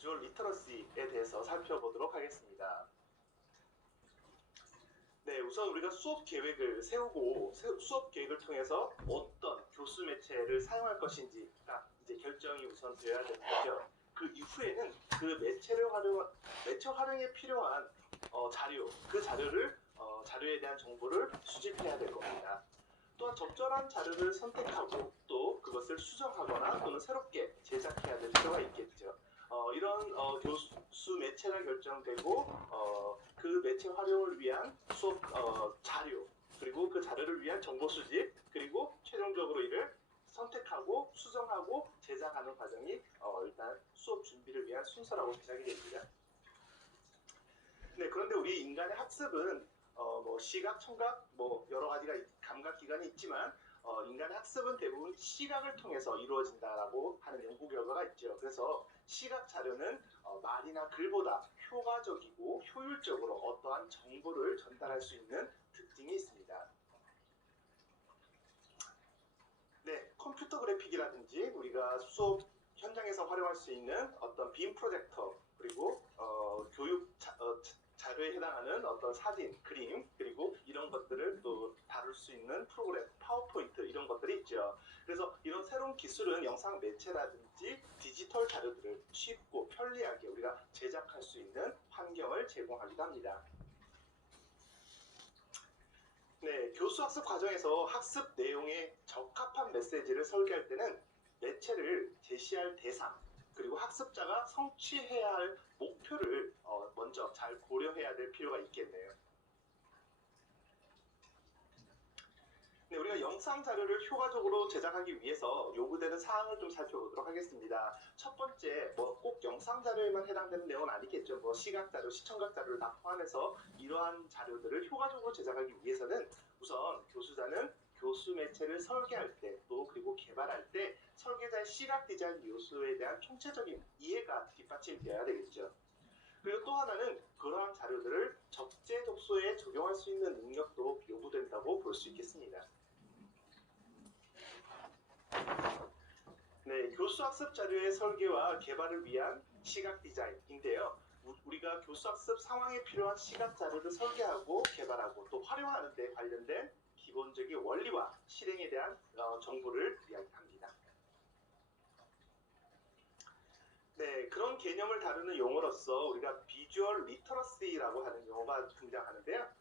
비주얼 리터러시에 대해서 살펴보도록 하겠습니다. 네, 우선 우리가 수업 계획을 세우고 수업 계획을 통해서 어떤 교수 매체를 사용할 것인지가 이제 결정이 우선 되어야 되는 거죠. 그 이후에는 그 매체 활용에 필요한 그 자료에 대한 정보를 수집해야 될 겁니다. 또한 적절한 자료를 선택하고 또 그것을 수정하거나 또는 새롭게 제작해야 될 필요가 있겠죠. 이런 교수 매체가 결정되고 그 매체 활용을 위한 수업 자료 그리고 그 자료를 위한 정보 수집 그리고 최종적으로 이를 선택하고 수정하고 제작하는 과정이 일단 수업 준비를 위한 순서라고 시작이 됩니다. 네, 그런데 우리 인간의 학습은 시각, 청각, 여러 가지가 감각 기관이 있지만 인간의 학습은 대부분 시각을 통해서 이루어진다라고 하는 연구 결과가 있죠. 그래서 시각 자료는 말이나 글보다 효과적이고 효율적으로 어떠한 정보를 전달할 수 있는 특징이 있습니다. 네, 컴퓨터 그래픽이라든지 우리가 수업 현장에서 활용할 수 있는 어떤 빔 프로젝터 그리고 교육 자료에 해당하는 어떤 사진, 그림 그리고 이런 것들을 또 다룰 수 있는 프로그램, 파워포인트 이런 것들이 있죠. 그래서 이런 새로운 기술은 영상 매체라든지 디지털 자료들을 쉽고 편리하게 우리가 제작할 수 있는 환경을 제공하기도 합니다. 네, 교수 학습 과정에서 학습 내용에 적합한 메시지를 설계할 때는 매체를 제시할 대상 그리고 학습자가 성취해야 할 목표를 먼저 잘 고려해야 될 필요가 있겠네요. 네, 우리가 영상 자료를 효과적으로 제작하기 위해서 요구되는 사항을 좀 살펴보도록 하겠습니다. 첫 번째, 꼭 영상 자료에만 해당되는 내용은 아니겠죠. 시각 자료, 시청각 자료를 다 포함해서 이러한 자료들을 효과적으로 제작하기 위해서는 우선 교수자는 교수 매체를 설계할 때 또 그리고 개발할 때 설계자의 시각 디자인 요소에 대한 총체적인 이해가 뒷받침되어야 되겠죠. 그리고 또 하나는 그러한 자료들을 적재 독소에 적용할 수 있는 능력도 요구된다고 볼 수 있겠습니다. 네, 교수 학습 자료의 설계와 개발을 위한 시각 디자인인데요. 우리가 교수 학습 상황에 필요한 시각 자료를 설계하고 개발하고 또 활용하는 데 관련된 기본적인 원리와 실행에 대한 정보를 이야기합니다. 네, 그런 개념을 다루는 용어로서 우리가 비주얼 리터러시라고 하는 용어가 등장하는데요.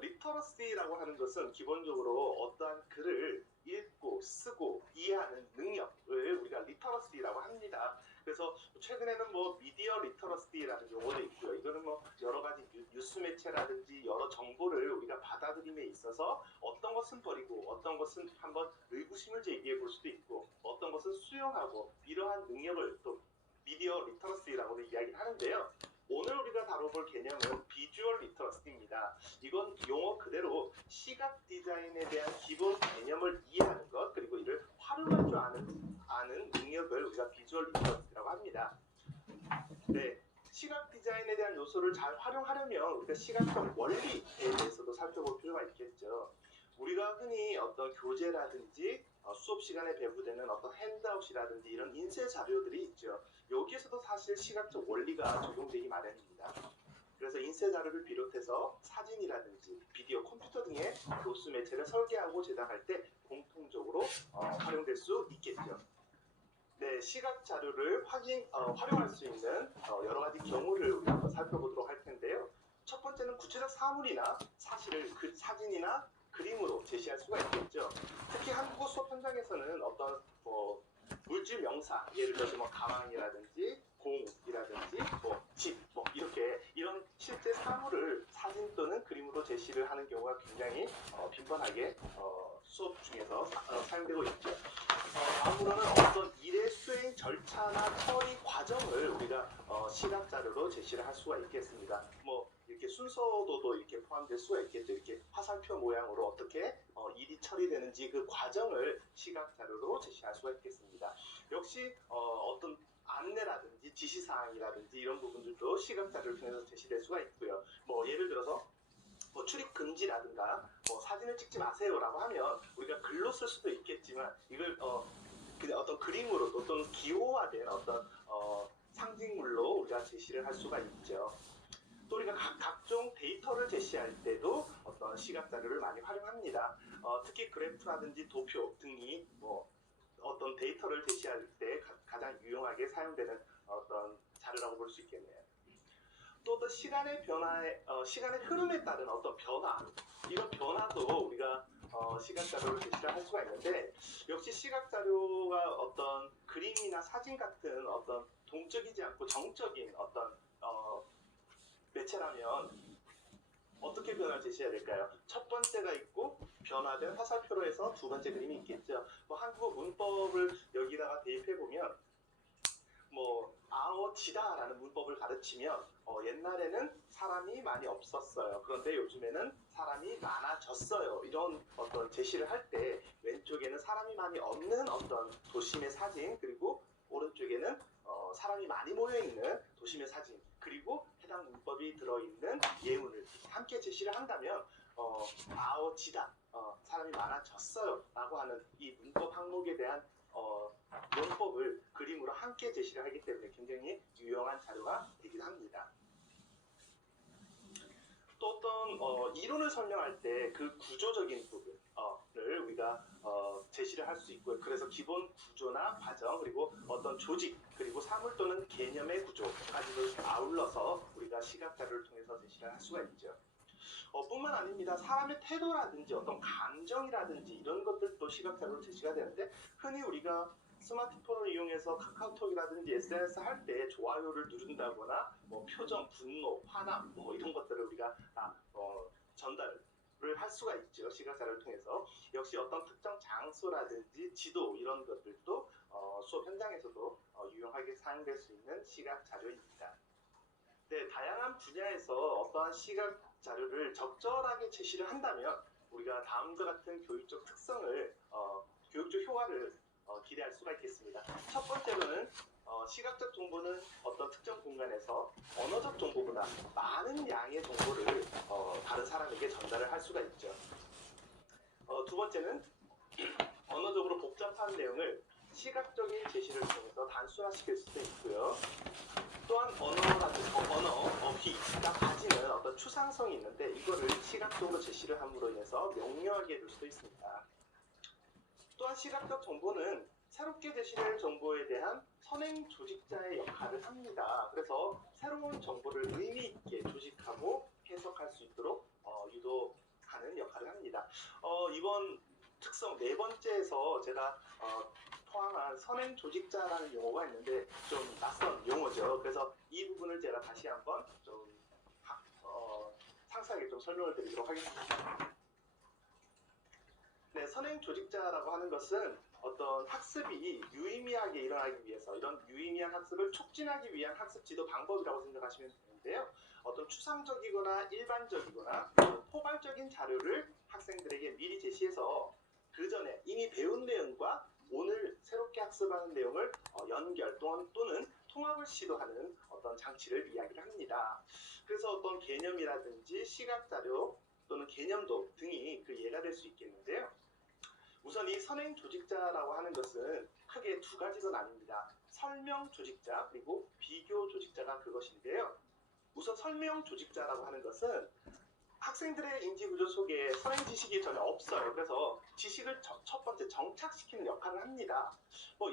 리터러시라고 하는 것은 기본적으로 어떠한 글을 읽고 쓰고 이해하는 능력을 우리가 리터러시라고 합니다. 그래서 최근에는 미디어 리터러시라는 용어도 있고요. 이거는 여러 가지 뉴스 매체라든지 여러 정보를 우리가 받아들임에 있어서 어떤 것은 버리고 어떤 것은 한번 의구심을 제기해 볼 수도 있고 어떤 것은 수용하고 이러한 능력을 또 미디어 리터러시라고도 이야기하는데요. 오늘 우리가 다뤄볼 개념은 비주얼 리터러시입니다. 이건 용어 그대로 시각 디자인에 대한 기본 개념을 이해하는 것 그리고 이를 활용할 줄 아는 능력을 우리가 비주얼 리터러시라고 합니다. 네, 시각 디자인에 대한 요소를 잘 활용하려면 우리가 시각적 원리에 대해서도 살펴볼 필요가 있겠죠. 우리가 흔히 어떤 교재라든지 수업 시간에 배부되는 어떤 핸드아웃이라든지 이런 인쇄 자료들이 있죠. 여기에서도 사실 시각적 원리가 적용되기 마련입니다. 그래서 인쇄 자료를 비롯해서 사진이라든지 비디오, 컴퓨터 등의 교수 매체를 설계하고 제작할 때 공통적으로 활용될 수 있겠죠. 네, 시각 자료를 활용할 수 있는 여러 가지 경우를 우리가 한번 살펴보도록 할 텐데요. 첫 번째는 구체적 사물이나 사실을 사진이나 그림으로 제시할 수가 있겠죠. 특히 한국어 수업 현장에서는 어떤 물질 명사, 예를 들어서 가방이라든지 공이라든지 집 이렇게 이런 실제 사물을 사진 또는 그림으로 제시를 하는 경우가 굉장히 빈번하게 수업 중에서 사용되고 있죠. 다음으로는 어떤 일의 수행 절차나 처리 과정을 우리가 시각 자료로 제시를 할 수가 있겠습니다. 이렇게 순서도도 이렇게 포함될 수가 있겠죠. 이렇게 화살표 모양으로 어떻게 일이 처리되는지 그 과정을 시각 자료로 제시할 수가 있겠습니다. 역시 어떤 안내라든지 지시사항이라든지 이런 부분들도 시각 자료를 통해서 제시될 수가 있고요. 예를 들어서 출입 금지라든가 사진을 찍지 마세요라고 하면 우리가 글로 쓸 수도 있겠지만 이걸 그냥 어떤 그림으로 또는 기호화된 어떤 상징물로 우리가 제시를 할 수가 있죠. 또 우리가 각종 데이터를 제시할 때도 어떤 시각 자료를 많이 활용합니다. 특히 그래프라든지 도표 등이 어떤 데이터를 제시할 때 가장 유용하게 사용되는 어떤 자료라고 볼 수 있겠네요. 또 어떤 시간의 변화에 시간의 흐름에 따른 어떤 변화, 이런 변화도 우리가 시각 자료를 제시를 할 수가 있는데, 역시 시각 자료가 어떤 그림이나 사진 같은 어떤 동적이지 않고 정적인 어떤 매체라면 어떻게 변화를 제시해야 될까요? 첫 번째가 있고 변화된 화살표로 해서 두 번째 그림이 있겠죠. 한국어 문법을 여기다가 대입해 보면 아오지다라는 문법을 가르치면 옛날에는 사람이 많이 없었어요. 그런데 요즘에는 사람이 많아졌어요. 이런 어떤 제시를 할 때 왼쪽에는 사람이 많이 없는 어떤 도심의 사진, 그리고 오른쪽에는 사람이 많이 모여있는 도심의 사진, 그리고 해당 문법이 들어있는 예문을 함께 제시를 한다면 아오지다, 사람이 많아졌어요 라고 하는 이 문법 항목에 대한 용법을 그림으로 함께 제시를 하기 때문에 굉장히 유용한 자료가 되기도 합니다. 또 어떤 이론을 설명할 때 그 구조적인 부분을 우리가 제시를 할 수 있고요. 그래서 기본 구조나 과정, 그리고 어떤 조직, 그리고 사물 또는 개념의 구조까지도 아울러서 우리가 시각 자료를 통해서 제시를 할 수가 있죠. 뿐만 아닙니다. 사람의 태도라든지 어떤 감정이라든지 이런 것들도 시각 자료로 제시가 되는데, 흔히 우리가 스마트폰을 이용해서 카카오톡이라든지 SNS 할 때 좋아요를 누른다거나 표정, 분노, 화남 이런 것들을 우리가 전달을 할 수가 있죠. 시각 자료를 통해서. 역시 어떤 특정 장소라든지 지도 이런 것들도 수업 현장에서도 유용하게 사용될 수 있는 시각 자료입니다. 네, 다양한 분야에서 어떠한 시각 자료를 적절하게 제시를 한다면 우리가 다음과 같은 교육적 특성을, 교육적 효과를 기대할 수가 있겠습니다. 첫 번째로는 시각적 정보는 어떤 특정 공간에서 언어적 정보보다 많은 양의 정보를 다른 사람에게 전달을 할 수가 있죠. 두 번째는 언어적으로 복잡한 내용을 시각적인 제시를 통해서 단순화시킬 수도 있고요. 또한 어휘가 가지는 어떤 추상성이 있는데 이거를 시각적으로 제시를 함으로 인해서 명료하게 해줄 수도 있습니다. 또한 시각적 정보는 새롭게 제시될 정보에 대한 선행 조직자의 역할을 합니다. 그래서 새로운 정보를 의미 있게 조직하고 해석할 수 있도록 유도하는 역할을 합니다. 이번 특성 네 번째에서 제가 포함한 선행 조직자라는 용어가 있는데 좀 낯선 용어죠. 그래서 이 부분을 제가 다시 한번 좀 상세하게 좀 설명을 드리도록 하겠습니다. 네, 선행 조직자라고 하는 것은 어떤 학습이 유의미하게 일어나기 위해서, 이런 유의미한 학습을 촉진하기 위한 학습 지도 방법이라고 생각하시면 되는데요. 어떤 추상적이거나 일반적이거나 포괄적인 자료를 학생들에게 미리 제시해서 그 전에 이미 배운 내용과 오늘 새롭게 학습하는 내용을 연결 또는 통합을 시도하는 어떤 장치를 이야기를 합니다. 그래서 어떤 개념이라든지 시각 자료 또는 개념도 등이 그 예가 될 수 있겠는데요. 우선 이 선행 조직자라고 하는 것은 크게 두 가지로 나뉩니다. 설명 조직자 그리고 비교 조직자가 그것인데요. 우선 설명 조직자라고 하는 것은 학생들의 인지구조 속에 선행 지식이 전혀 없어요. 그래서 지식을 첫 번째 정착시키는 역할을 합니다.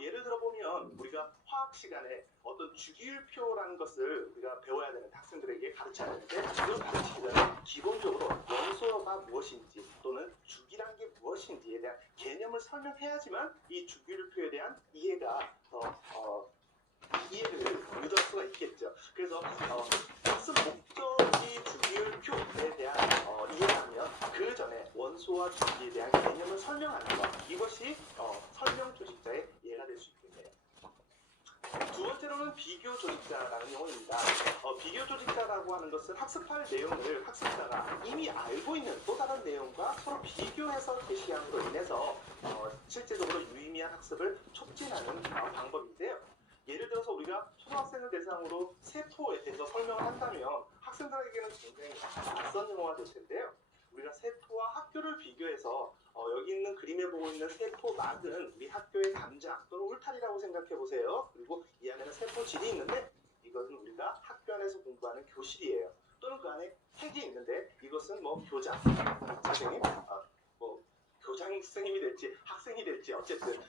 예를 들어보면 우리가 화학 시간에 어떤 주기율표라는 것을 우리가 배워야 되는 학생들에게 가르쳐야 되는데, 이걸 가르치기 전에 기본적으로 원소가 무엇인지 또는 주기란 게 무엇인지에 대한 개념을 설명해야지만 이 주기율표에 대한 이해가 이해를 유도할 수가 있겠죠. 그래서 학습 목적이 주기율표에 대한 이해라면 그 전에 원소와 주기에 대한 개념을 설명하는 것, 이것이 설명 조직자의 예가 될 수 있겠네요. 두 번째로는 비교 조직자라는 용어입니다. 비교 조직자라고 하는 것은 학습할 내용을 학습자가 이미 알고 있는 또 다른 내용과 서로 비교해서 제시함으로 인해서 실제적으로 유의미한 학습을 촉진하는 방법인데요. 예를 들어서 우리가 초등학생을 대상으로 세포에 대해서 설명을 한다면 학생들에게는 굉장히 낯선 용어가 될 텐데요. 우리가 세포와 학교를 비교해서 여기 있는 그림에 보고 있는 세포막은 우리 학교의 담장 또는 울타리라고 생각해 보세요. 그리고 이 안에는 세포질이 있는데 이것은 우리가 말하는 교실이에요. 또는 그 안에 핵이 있는데 이것은 뭐 교장 선생님, 뭐 교장 선생님이 될지 학생이 될지 어쨌든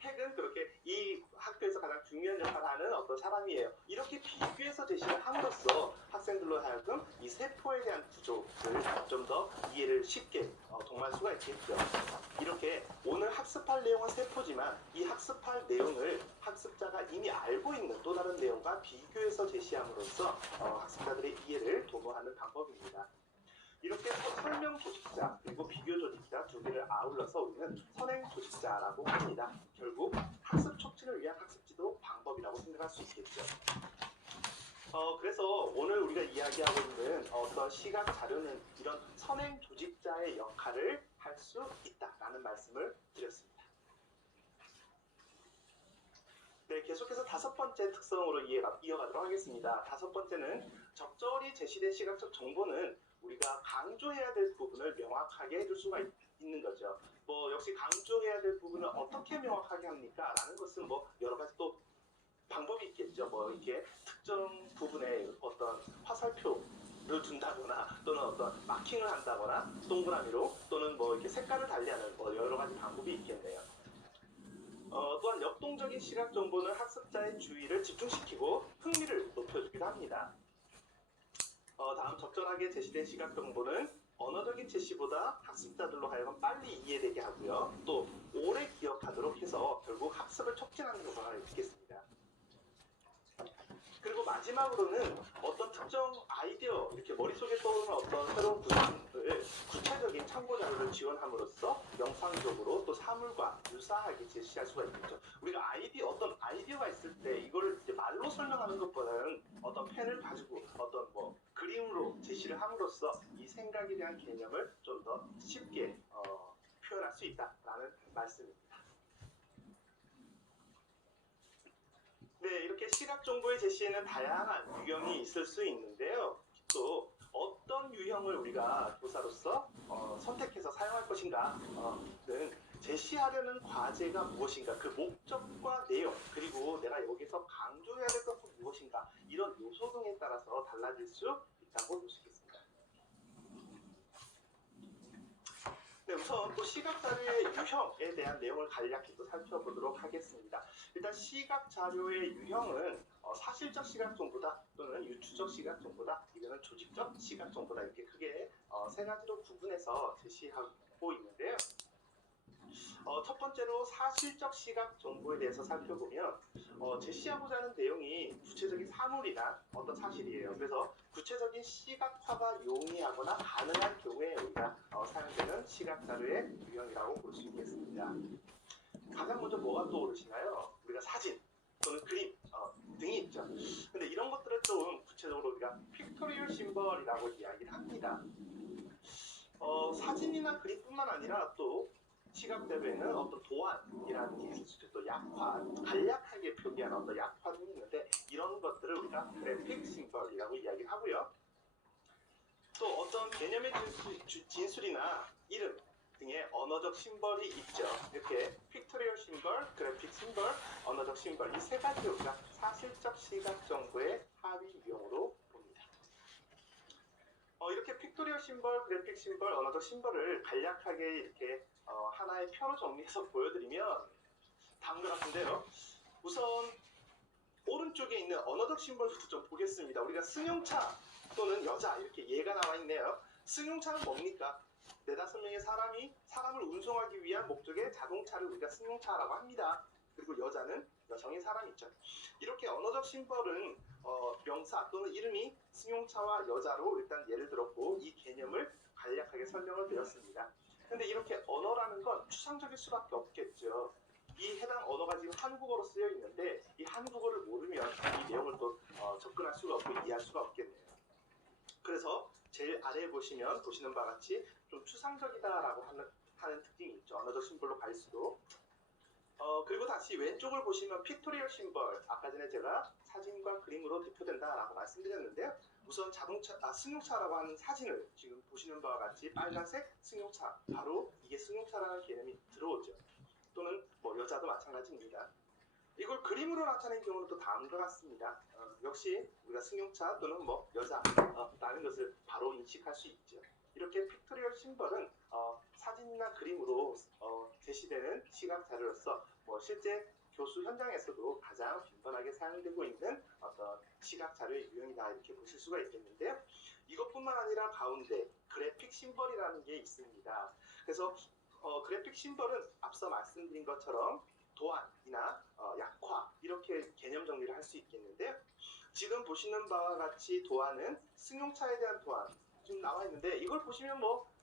핵은 그렇게 이 학교에서 가장 중요한 역할을 하는 어떤 사람이에요. 이렇게 비교해서 제시를 함으로써 학생들로 하여금 이 세포에 대한 구조를 좀 더 이해를 쉽게 동할 수가 있겠죠. 이렇게 오늘 학습할 내용은 세포지만 이 학습할 내용을 학습자가 이미 알고 있는 또 다른 내용과 비교해서 제시함으로써 학습자들의 이해를 도모하는 방법입니다. 이렇게 설명 조직자 그리고 비교 조직자 두 개를 아울러서 우리는 선행 조직자라고 합니다. 결국 학습 촉진을 위한 학습지도 방법이라고 생각할 수 있겠죠. 그래서 오늘 우리가 이야기하고 있는 어떤 시각 자료는 이런 선행 조직자의 역할을 할 수 있다라는 말씀을 드렸습니다. 네, 계속해서 다섯 번째 특성으로 이어가도록 하겠습니다. 다섯 번째는 적절히 제시된 시각적 정보는 우리가 강조해야 될 부분을 명확하게 해줄 수가 있는 거죠. 뭐 역시 강조해야 될 부분을 어떻게 명확하게 합니까? 라는 것은 뭐 여러 가지 또 방법이 있겠죠. 뭐 이렇게 특정 부분에 어떤 화살표를 둔다거나 또는 어떤 마킹을 한다거나 동그라미로 또는 뭐 이렇게 색깔을 달리하는 뭐 여러 가지 방법이 있겠네요. 또한 역동적인 시각 정보는 학습자의 주의를 집중시키고 흥미를 높여주기도 합니다. 다음 적절하게 제시된 시각 정보는 언어적인 제시보다 학습자들로 하여금 빨리 이해되게 하고요. 또 오래 기억하도록 해서 결국 학습을 촉진하는 효과가 있겠습니다. 그리고 마지막으로는 어떤 특정 아이디어, 이렇게 머릿속에 떠오르는 어떤 새로운 구상을 구체적인 참고 자료를 지원함으로써 영상적으로 또 사물과 유사하게 제시할 수가 있겠죠. 우리가 어떤 아이디어가 있을 때 이거를 이제 말로 설명하는 것보다는 어떤 펜을 가지고 어떤 뭐 그림으로 제시를 함으로써 이 생각에 대한 개념을 좀 더 쉽게 표현할 수 있다라는 말씀입니다. 네, 이렇게 시각 정보의 제시에는 다양한 유형이 있을 수 있는데요. 또 어떤 유형을 우리가 교사로서 선택해서 사용할 것인가는 제시하려는 과제가 무엇인가, 그 목적과 내용, 그리고 내가 여기서 강조해야 될 것은 무엇인가, 이런 요소 등에 따라서 달라질 수 있다고 볼 수 있겠습니다. 네, 우선 또 시각 자료의 유형에 대한 내용을 간략히 또 살펴보도록 하겠습니다. 일단 시각 자료의 유형은 사실적 시각 정보다 또는 유추적 시각 정보다, 이거는 조직적 시각 정보다, 이렇게 크게 세 가지로 구분해서 제시하고 있는데요. 첫 번째로 사실적 시각 정보에 대해서 살펴보면 제시하고자 하는 내용이 구체적인 사물이나 어떤 사실이에요. 그래서 구체적인 시각화가 용이하거나 가능한 경우에 우리가 사용되는 시각 자료의 유형이라고 볼 수 있겠습니다. 가장 먼저 뭐가 떠오르시나요? 우리가 사진 또는 그림 등이 있죠. 근데 이런 것들을 좀 구체적으로 우리가 픽토리얼 심벌이라고 이야기를 합니다. 사진이나 그림뿐만 아니라 또 시각 대비에는 어떤 도안이라는 게 있을 수도 있고, 또 약화, 간략하게 표기하는 어떤 약화 등이 있는데 이런 것들을 우리가 그래픽 심벌이라고 이야기를 하고요. 또 어떤 개념의 진술이나 이름 등의 언어적 심벌이 있죠. 이렇게 픽토리얼 심벌, 그래픽 심벌, 언어적 심벌, 이 세 가지를 우리가 사실적 시각 정보의 하위 유형으로 봅니다. 이렇게 픽토리얼 심벌, 그래픽 심벌, 언어적 심벌을 간략하게 이렇게 하나의 표로 정리해서 보여드리면 다음과 같은데요. 우선 오른쪽에 있는 언어적 심벌부터 좀 보겠습니다. 우리가 승용차 또는 여자, 이렇게 예가 나와 있네요. 승용차는 뭡니까? 4-5명의 사람을 운송하기 위한 목적의 자동차를 우리가 승용차라고 합니다. 그리고 여자는 여성의 사람이죠. 이렇게 언어적 심벌은 명사 또는 이름이 승용차와 여자로 일단 예를 들었고, 이 개념을 간략하게 설명을 드렸습니다. 근데 이렇게 언어라는 건 추상적일 수밖에 없겠죠. 이 해당 언어가 지금 한국어로 쓰여 있는데 이 한국어를 모르면 이 내용을 또 접근할 수가 없고 이해할 수가 없겠네요. 그래서 제일 아래에 보시는 바와 같이 좀 추상적이다라고 하는 특징이 있죠. 언어적 심벌로 갈수록. 그리고 다시 왼쪽을 보시면 픽토리얼 심벌, 아까 전에 제가 사진과 그림으로 대표된다라고 말씀드렸는데요. 우선 승용차라고 하는 사진을 지금 보시는 바와 같이 빨간색 승용차, 바로 이게 승용차라는 개념이 들어오죠. 또는 뭐 여자도 마찬가지입니다. 이걸 그림으로 나타낸 경우는 또 다음과 같습니다. 역시 우리가 우리가 승용차 또는 뭐 여자라는 것을 바로 인식할 수 있죠. 이렇게 픽토리얼 심벌은 사진이나 그림으로 제시되는 시각 자료로서 실제 교수 현장에서도 가장 빈번하게 사용되고 있는 어떤 시각 자료의 유형이다 이렇게 보실 수가 있겠는데요. 이것뿐만 아니라 가운데 그래픽 심벌이라는 게 있습니다. 그래서 그래픽 심벌은 앞서 말씀드린 것처럼 도안이나 약화 이렇게 개념 정리를 할 수 있겠는데요. 지금 보시는 바와 같이 도안은 승용차에 대한 도안 지금 나와 있는데 이걸 보시면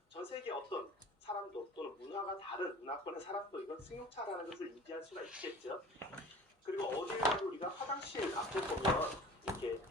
전 세계 어떤 사람도 또는 문화가 다른 문화권의 사람도 이건 승용차라는 것을 인지할 수가 있겠죠. 그리고 어딜 가도 우리가 화장실 앞에 보면 이렇게